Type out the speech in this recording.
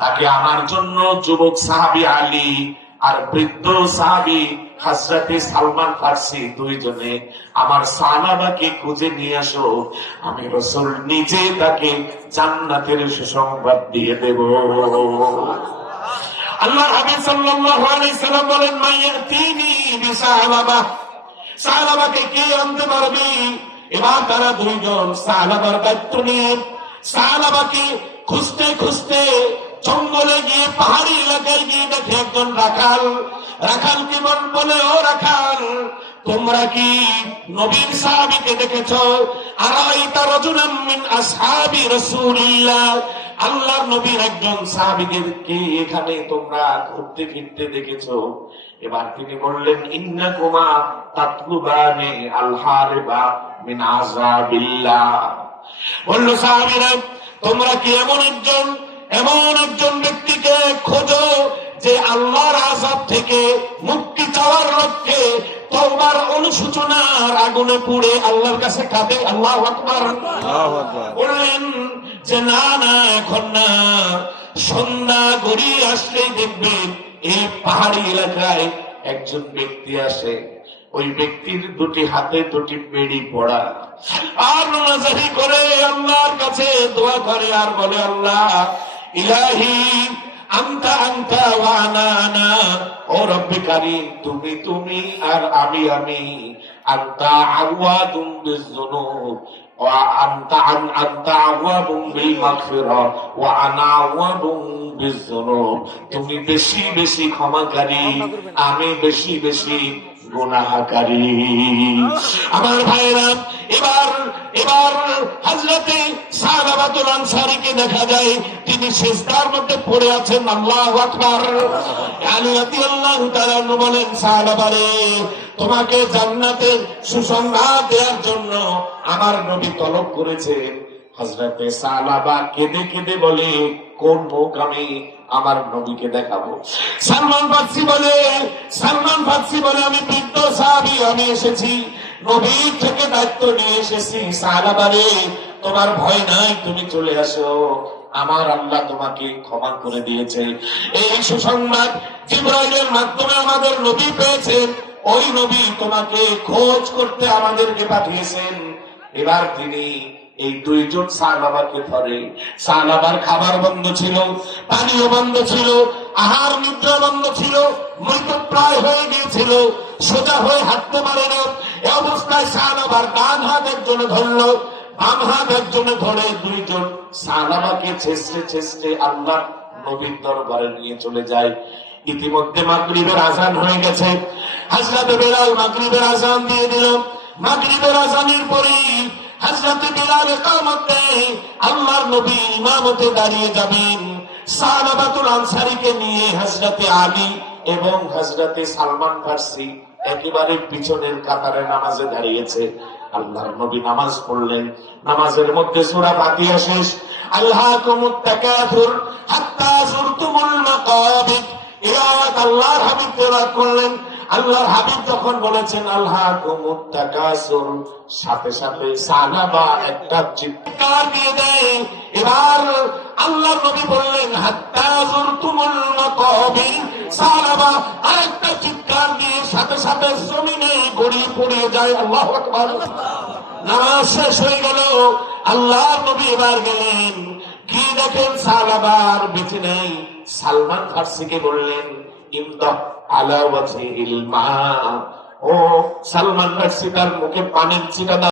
তাকে আমার জন্য যুবক সাহাবি আলী আর বৃদ্ধ সাহাবি হাজরাতে সালমান ফার্সি দুইজনে আমার সালাবাকে খুঁজে নিয়ে আসো। আমি রসুল নিজে তাকে জান্নাতের সুসংবাদ দিয়ে দেব। আল্লাহ হাবিব সাল্লাল্লাহু আলাইহি সাল্লাম বলেন মাইয়াতিনি কে আনতে পারবে? এবার তারা দুইজন সালাবার দায়িত্ব নিয়ে খুঁজতে খুঁজতে জঙ্গলে গিয়ে পাহাড়ি এলাকায় গিয়ে দেখে একজন রাখাল। রাখাল কি বল, ও রাখাল, তোমরা কি নবীন সাহাবিকে দেখেছ? আরাইতা আসহাবি আল্লাহর নবীর একজন এখানে তোমরা ঘুরতে ফিরতে দেখেছ। এবার তিনি বললেন ইন্না কুমা তাতলুবানি আলহারিবা মিন আযাবিল্লাহ। বলল, সাহাবীরা তোমরা কি এমন একজন এমন একজন ব্যক্তিকে খোঁজো যে আল্লাহর আযাব থেকে মুক্তি চাওয়ার লক্ষ্যে তোমার অনুসূচনার আগুনে পুড়ে আল্লাহর কাছে কাঁদে? আল্লাহ আকবার। বললেন যে না না এখন না। সন্ধ্যা গড়িয়ে আসলেই দেখবেন এই পাহাড়ি এলাকায় একজন ব্যক্তি আসে। ওই ব্যক্তির দুটি হাতে দুটি পেড়ি পড়া। আর নাজারি করে আল্লাহর কাছে দোয়া করে আর বলে আল্লাহ, ইলাহি, আন্তা ও আন্তা ওয়া তুমি বেশি বেশি ক্ষমাকারী আমি বেশি বেশি দেখা যায়, তিনি শেষদার মধ্যে পড়ে আছেন, আল্লাহু আকবার। আলী রাদিয়াল্লাহু তাআলা বলেন সাহাবারে তোমাকে জান্নাতের সুসংবাদ দেওয়ার জন্য আমার নবী তলব করেছেন হজরতে সালাবা কেঁদে কেঁদে বলে, কোন মুখ আমি আমার নবীকে দেখাবো? সালমান ফার্সি বলে, সালমান ফার্সি বলে, আমি বৃদ্ধ সাহাবি, আমি এসেছি। নবীর থেকে দায়িত্ব নিয়ে এসেছি। সাহাবারে তোমার ভয় নাই, তুমি চলে আসো। আমার আল্লাহ তোমাকে ক্ষমা করে দিয়েছে। এই সুসংবাদ জিব্রাইলের মাধ্যমে আমাদের নবী পেয়েছেন ওই নবী তোমাকে খোঁজ করতে আমাদেরকে পাঠিয়েছেন। এবার তিনি এই দুইজন সাহাবাকে ধরে। সাহাবার খাবার বন্ধ ছিল পানীয় বন্ধ ছিল, আহার নিদ্রা বন্ধ ছিল মৃত প্রায় হয়ে গিয়েছিল, সোজা হয়ে হাঁটতে পারে না। এ অবস্থায় সাহাবার ডান হাত একজনে ধরলো, বাম হাত একজনে ধরে দুইজন। সাহাবাকে ছেসড়ে ছেসড়ে আল্লাহ নবীর দরবারে নিয়ে চলে যায়। ইতিমধ্যে মাগরিবের আজান হয়ে গেছে। হাজরাতে বেলাল মাগরিবের আজান দিয়ে দিল। মাগরিবের আজানের পরেই হাজরাতে বেলাল নবী ইমামতে দাঁড়িয়ে যাবেন। সাহাবাতুল নিয়ে হাজরাতে আলী এবং হাজরাতে সালমান ফার্সি একেবারে পিছনের কাতারে নামাজে দাঁড়িয়েছে। আল্লাহর নবী নামাজ পড়লেন। নামাজের মধ্যে সূরা ফাতিহা শেষ। আল্লাহকুমুত তাকাথুর হাত্তা যুরতুমুল মাকাবির আয়াত আল্লাহর হাবিব করলেন। আল্লাহর হাবিব তখন বলেছেন আল্লাহ তাকাসুর সাথে সাথে সালাবা একটা চিৎকার দিয়ে দেয়। এবার আল্লাহ নবী বললেন, হাত্তা যুরতুমুল মাকাবির সালাবা আরেকটা চিৎকার দিয়ে সাথে সাথে জমিনে গড়িয়ে পড়িয়ে যায়। আল্লাহু আকবার। নামাজ শেষ হয়ে গেল। আল্লাহর নবী এবার গেলেন। কি দেখেন সালাবার বেঁচে নেই। সালমান ফার্সিকে বললেন ইমদাহ আলা ওয়াজহিল ও সালমান ফার্সি তার মুখে পানির ছিটা।